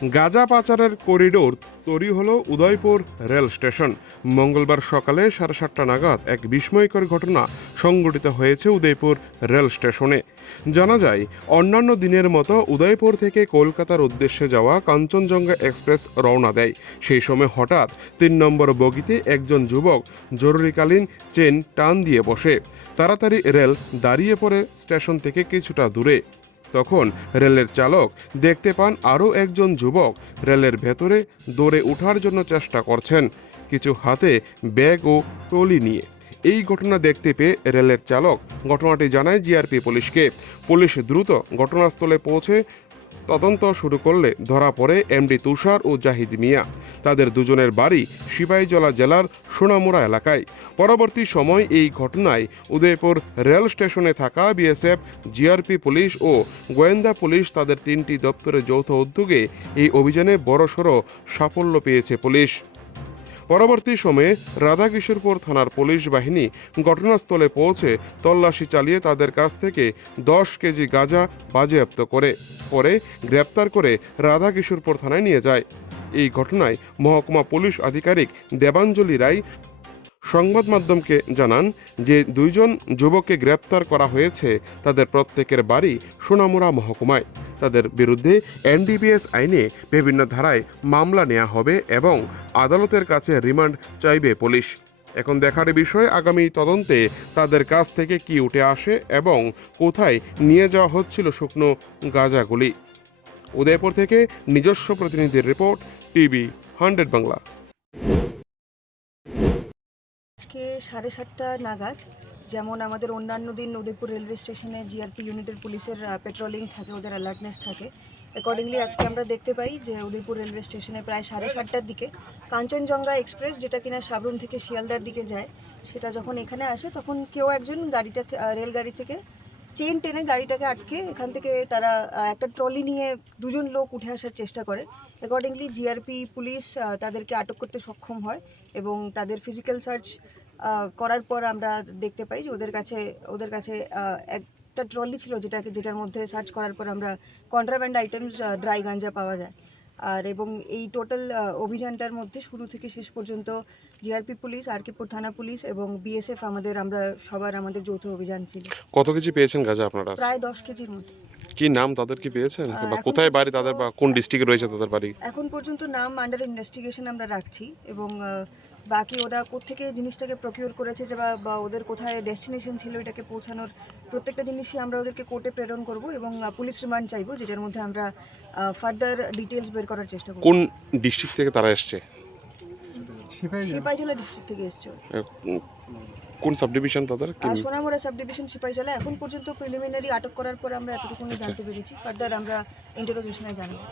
গাঁজা পাচারের করিডোর তৈরি হলো উদয়পুর রেল স্টেশন। মঙ্গলবার সকালে 7:30 নাগাদ এক বিস্ময়কর ঘটনা সংঘটিত হয়েছে উদয়পুর রেল স্টেশনে। জানা যায়, অন্যান্য দিনের মতো উদয়পুর থেকে কলকাতার উদ্দেশ্যে যাওয়া কাঞ্চনজঙ্ঘা এক্সপ্রেস রওনা দেয়। সেই সময় হঠাৎ 3 নম্বর বগিতে একজন যুবক জরুরিকালীন চেন টান দিয়ে বসে। তাড়াতাড়ি রেল দাঁড়িয়ে পড়ে স্টেশন থেকে কিছুটা দূরে। তখন রেলের চালক দেখতে পান আরও একজন যুবক রেলের ভেতরে দৌড়ে ওঠার জন্য চেষ্টা করছেন, কিছু হাতে ব্যাগ ও ট্রলি নিয়ে। এই ঘটনা দেখতে পেয়ে রেলের চালক ঘটনাটি জানায় জিআরপি পুলিশকে। পুলিশ দ্রুত ঘটনাস্থলে পৌঁছে তদন্ত শুরু করলে ধরা পড়ে এমডি তুষার ও জাহিদ মিয়া। তাদের দুজনের বাড়ি সিপাহীজলা জেলার সোনামুড়া এলাকায়। পরবর্তী সময় এই ঘটনায় উদয়পুর রেল স্টেশনে থাকা বিএসএফ, জিআরপি পুলিশ ও গোয়েন্দা পুলিশ তাদের 3টি দপ্তরের যৌথ উদ্যোগে এই অভিযানে বড়সড় সাফল্য পেয়েছে পুলিশ। পরবর্তী সময়ে রাধাকিশোরপুর থানার পুলিশ বাহিনী ঘটনাস্থলে পৌঁছে তল্লাশি চালিয়ে তাদের কাছ থেকে 10 কেজি গাঁজা বাজেয়াপ্ত করে পরে গ্রেপ্তার করে রাধাকিশোরপুর থানায় নিয়ে যায়। এই ঘটনায় মহকুমা পুলিশ আধিকারিক দেবাঞ্জলি রায় সংবাদ মাধ্যমকে জানান যে 2 যুবককে গ্রেপ্তার করা হয়েছে, তাদের প্রত্যেকের বাড়ি সোনামুড়া মহকুমায়। তাদের বিরুদ্ধে এনডিপিএস আইনে বিভিন্ন ধারায় মামলা নেওয়া হবে এবং আদালতের কাছে রিমান্ড চাইবে পুলিশ। এখন দেখার বিষয় আগামী তদন্তে তাদের কাছ থেকে কি উঠে আসে এবং কোথায় নিয়ে যাওয়া হচ্ছিল শুকনো গাঁজাগুলি। উদয়পুর থেকে নিজস্ব প্রতিনিধির রিপোর্ট, টিভি 100 বাংলা। আজকে 7:30 নাগাদ, যেমন আমাদের অন্যান্য দিন উদয়পুর রেলওয়ে স্টেশনে জিআরপি ইউনিটের পুলিশের পেট্রোলিং থাকে, ওদের অ্যালার্টনেস থাকে। অ্যাকর্ডিংলি আজকে আমরা দেখতে পাই যে উদয়পুর রেলওয়ে স্টেশনে প্রায় 7:30টার দিকে কাঞ্চনজঙ্ঘা এক্সপ্রেস, যেটা কিনা সাবরুম থেকে শিয়ালদার দিকে যায়, সেটা যখন এখানে আসে তখন কেউ একজন রেলগাড়ি থেকে চেন টেনে গাড়িটাকে আটকে এখান থেকে তারা একটা ট্রলি নিয়ে 2 লোক উঠে আসার চেষ্টা করে। অ্যাকর্ডিংলি জিআরপি পুলিশ তাদেরকে আটক করতে সক্ষম হয় এবং তাদের ফিজিক্যাল সার্চ করার পর আমরা দেখতে পাই যে ওদের কাছে একটা ট্রলি ছিল, যেটার মধ্যে সার্চ করার পর আমরা কন্ট্রাব্যান্ড আইটেমস, ড্রাই গাঞ্জা পাওয়া যায়। আর এবং এই টোটাল অভিযানটার মধ্যে শুরু থেকে শেষ পর্যন্ত জিআরপি পুলিশ, আরকিপুর থানা পুলিশ এবং বিএসএফ আমাদের যৌথ অভিযান ছিল। কত কেজি পেয়েছেন গাঁজা আপনারা? প্রায় 10 কেজির মতো। কি নাম তাদের কি পেয়েছেন, বা এখন কোথায় বাড়ি তাদের, বা কোন পর্যন্ত- ডিস্ট্রিক্টে রয়েছে তাদের বাড়ি? এখন পর্যন্ত নাম আন্ডার ইনভেস্টিগেশন আমরা রাখছি এবং বাকি ওরা কোত্থেকে জিনিসটাকে প্রকিউর করেছে বা ওদের কোথায় ডেস্টিনেশন ছিল এটাকে পৌঁছানোর প্রত্যেকটা জিনিসই আমরা ওদেরকে কোর্টে প্রেরণ করব এবং পুলিশ রিমান্ড চাইবো, যেটার মধ্যে আমরা ফার্দার ডিটেলস বের করার চেষ্টা করব। কোন ডিস্ট্রিক্ট থেকে তারা এসছে? সিপাহীজলা ডিস্ট্রিক্ট থেকে এসছে। কোন সাব ডিভিশন তাদের? Sonamura subdivision Sepahijala. এখন পর্যন্ত প্রিলিমিনারি আটক করার পর আমরা এতটুকুনি জানতে পেরেছি, ফার্দার আমরা ইন্টারোগেশনে জানাবো।